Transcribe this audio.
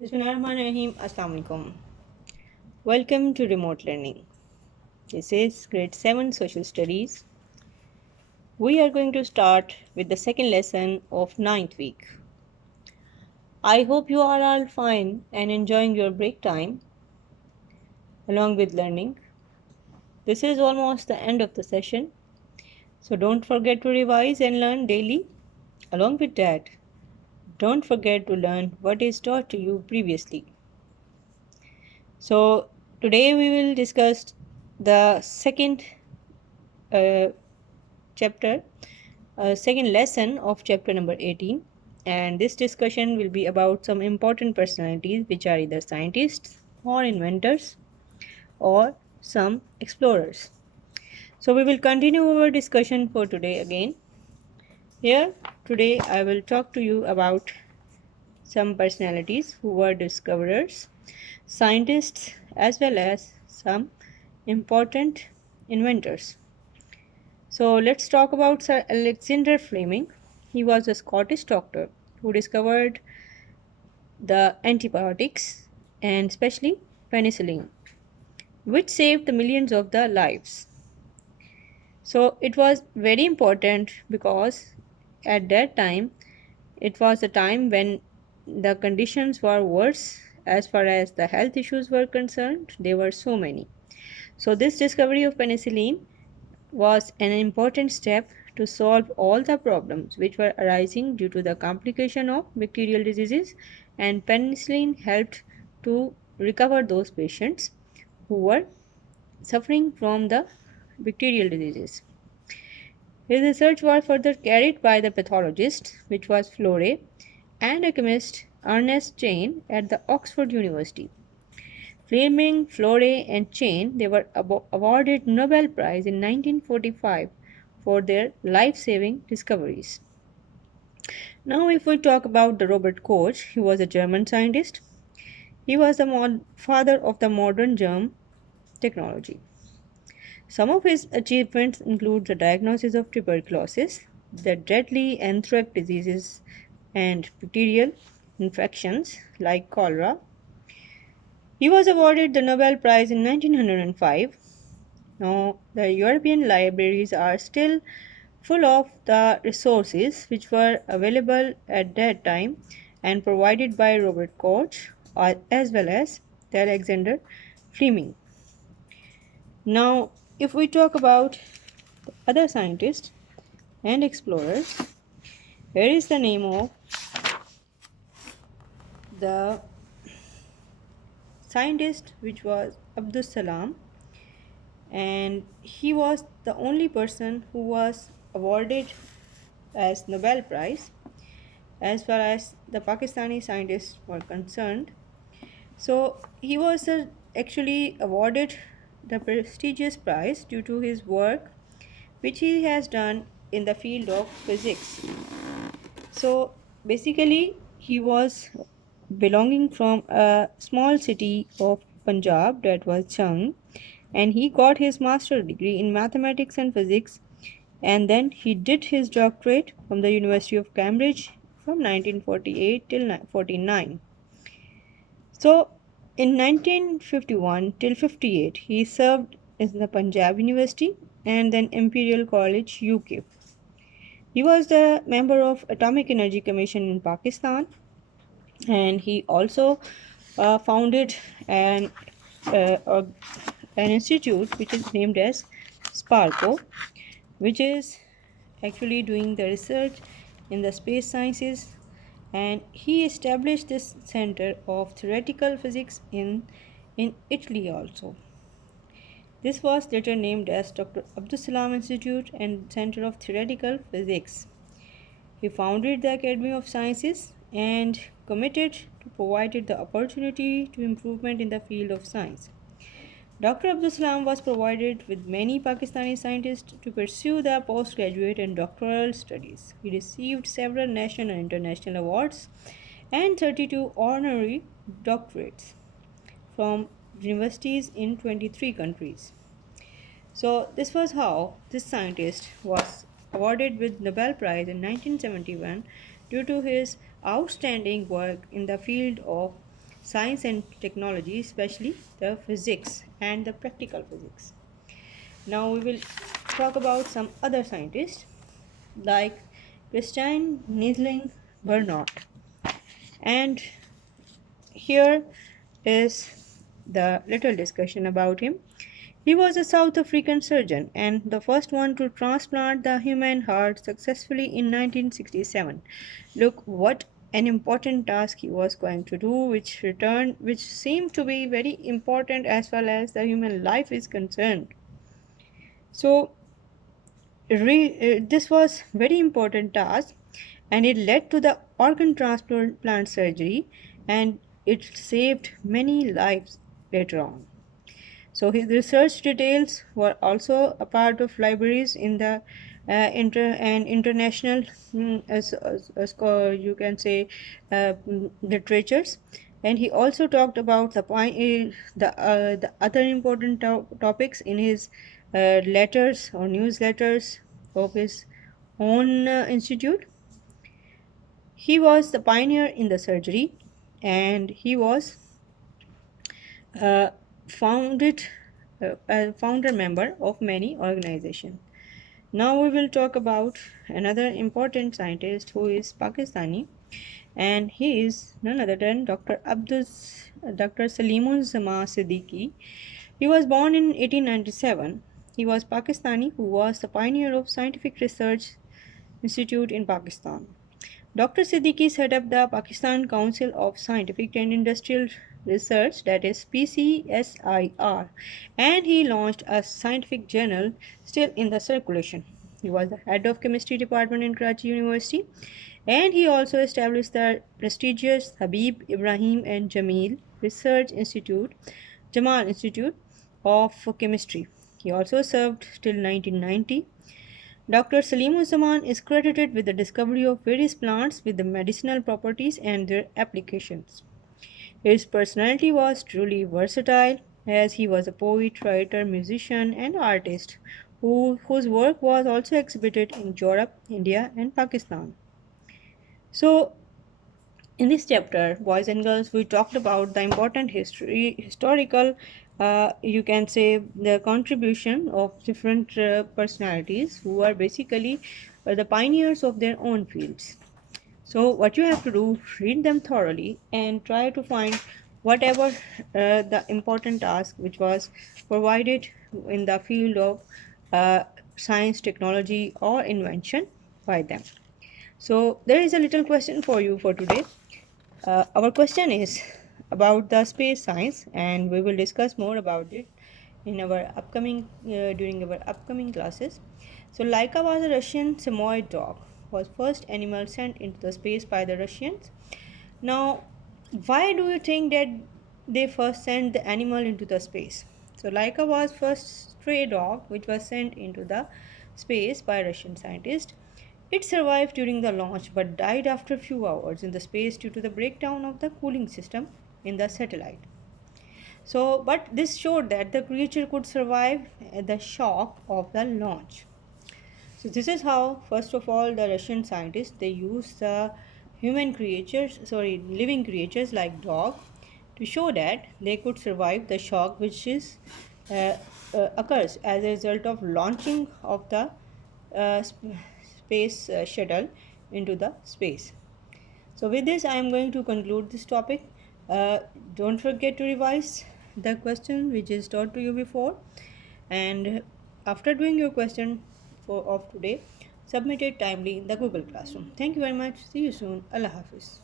Bismillahirrahmanirrahim. Assalamu alaikum. Welcome to remote learning. This is grade 7 social studies. We are going to start with the second lesson of ninth week. I hope you are all fine and enjoying your break time along with learning. This is almost the end of the session, so don't forget to revise and learn daily. Along with that, don't forget to learn what is taught to you previously. So today we will discuss the second uh, chapter, second lesson of chapter number 18. And this discussion will be about some important personalities which are either scientists or inventors or some explorers. So we will continue our discussion for today again. Here today I will talk to you about some personalities who were discoverers, scientists, as well as some important inventors. So let's talk about Sir Alexander Fleming. He was a Scottish doctor who discovered the antibiotics and especially penicillin, which saved the millions of the lives. So it was very important because at that time it was a time when the conditions were worse as far as the health issues were concerned. There were so many. So this discovery of penicillin was an important step to solve all the problems which were arising due to the complication of bacterial diseases, and penicillin helped to recover those patients who were suffering from the bacterial diseases. His research was further carried by the pathologist, which was Flore, and a chemist, Ernest Chain, at the Oxford University. Fleming, Flore, and Chain, they were awarded Nobel Prize in 1945 for their life-saving discoveries. Now, if we talk about the Robert Koch, he was a German scientist. He was the father of the modern germ technology. Some of his achievements include the diagnosis of tuberculosis, the deadly anthrax diseases, and bacterial infections like cholera. He was awarded the Nobel Prize in 1905. Now, the European libraries are still full of the resources which were available at that time and provided by Robert Koch as well as the Alexander Fleming. Now, if we talk about other scientists and explorers, here is the name of the scientist which was Abdus Salam, and he was the only person who was awarded as Nobel Prize as far as the Pakistani scientists were concerned. So he was actually awarded the prestigious prize due to his work which he has done in the field of physics. So basically, he was belonging from a small city of Punjab that was Chung, and he got his master's degree in mathematics and physics, and then he did his doctorate from the University of Cambridge from 1948 till 49. So in 1951 till 58, he served in the Punjab University and then Imperial College, UK. He was the member of Atomic Energy Commission in Pakistan, and he also founded uh, uh, an institute which is named as Sparco, which is actually doing the research in the space sciences, and he established this center of theoretical physics in Italy also. This was later named as Dr. Abdus Salam Institute and Center of Theoretical Physics. He founded the Academy of Sciences and committed to provided the opportunity to improvement in the field of science. Dr. Abdul Salam was provided with many Pakistani scientists to pursue their postgraduate and doctoral studies. He received several national and international awards and 32 honorary doctorates from universities in 23 countries. So this was how this scientist was awarded with Nobel Prize in 1971 due to his outstanding work in the field of science and technology, especially the physics and the practical physics. Now we will talk about some other scientists like Christine Niesling Bernard. And here is the little discussion about him. He was a South African surgeon and the first one to transplant the human heart successfully in 1967. Look what an important task he was going to do, which seemed to be very important as far as the human life is concerned. So this was very important task, and it led to the organ transplant surgery, and it saved many lives later on. So his research details were also a part of libraries in the international, you can say, literatures. And he also talked about the other important topics in his letters or newsletters of his own institute. He was the pioneer in the surgery, and he was uh, founded a founder member of many organizations. Now we will talk about another important scientist who is Pakistani, and he is none other than Dr. Salimun Zama Siddiqui. He was born in 1897. He was Pakistani who was the pioneer of scientific research institute in Pakistan. Dr. Siddiqui set up the Pakistan Council of Scientific and Industrial Research, that is PCSIR, and he launched a scientific journal still in the circulation. He was the head of chemistry department in Karachi University, and he also established the prestigious Habib Ibrahim and Jamal Institute of Chemistry. He also served till 1990. Dr. Salimuzzaman is credited with the discovery of various plants with the medicinal properties and their applications. His personality was truly versatile, as he was a poet, writer, musician, and artist whose work was also exhibited in Europe, India, and Pakistan. So, in this chapter, boys and girls, we talked about the important historical, you can say, the contribution of different personalities who are basically the pioneers of their own fields. So what you have to do, read them thoroughly and try to find whatever the important task which was provided in the field of science, technology, or invention by them. So there is a little question for you for today. Our question is about the space science, and we will discuss more about it in our upcoming during our upcoming classes. So Laika was a Russian Samoyed dog, was first animal sent into the space by the Russians. Now, why do you think that they first sent the animal into the space? So Laika was first stray dog which was sent into the space by Russian scientists. It survived during the launch but died after a few hours in the space due to the breakdown of the cooling system in the satellite. So, but this showed that the creature could survive the shock of the launch. So this is how, first of all, the Russian scientists they use the living creatures like dog to show that they could survive the shock which is uh, occurs as a result of launching of the space shuttle into the space. So with this, I am going to conclude this topic. Don't forget to revise the question which is taught to you before, and after doing your question of today, submit it timely in the Google Classroom. Thank you very much. See you soon. Allah Hafiz.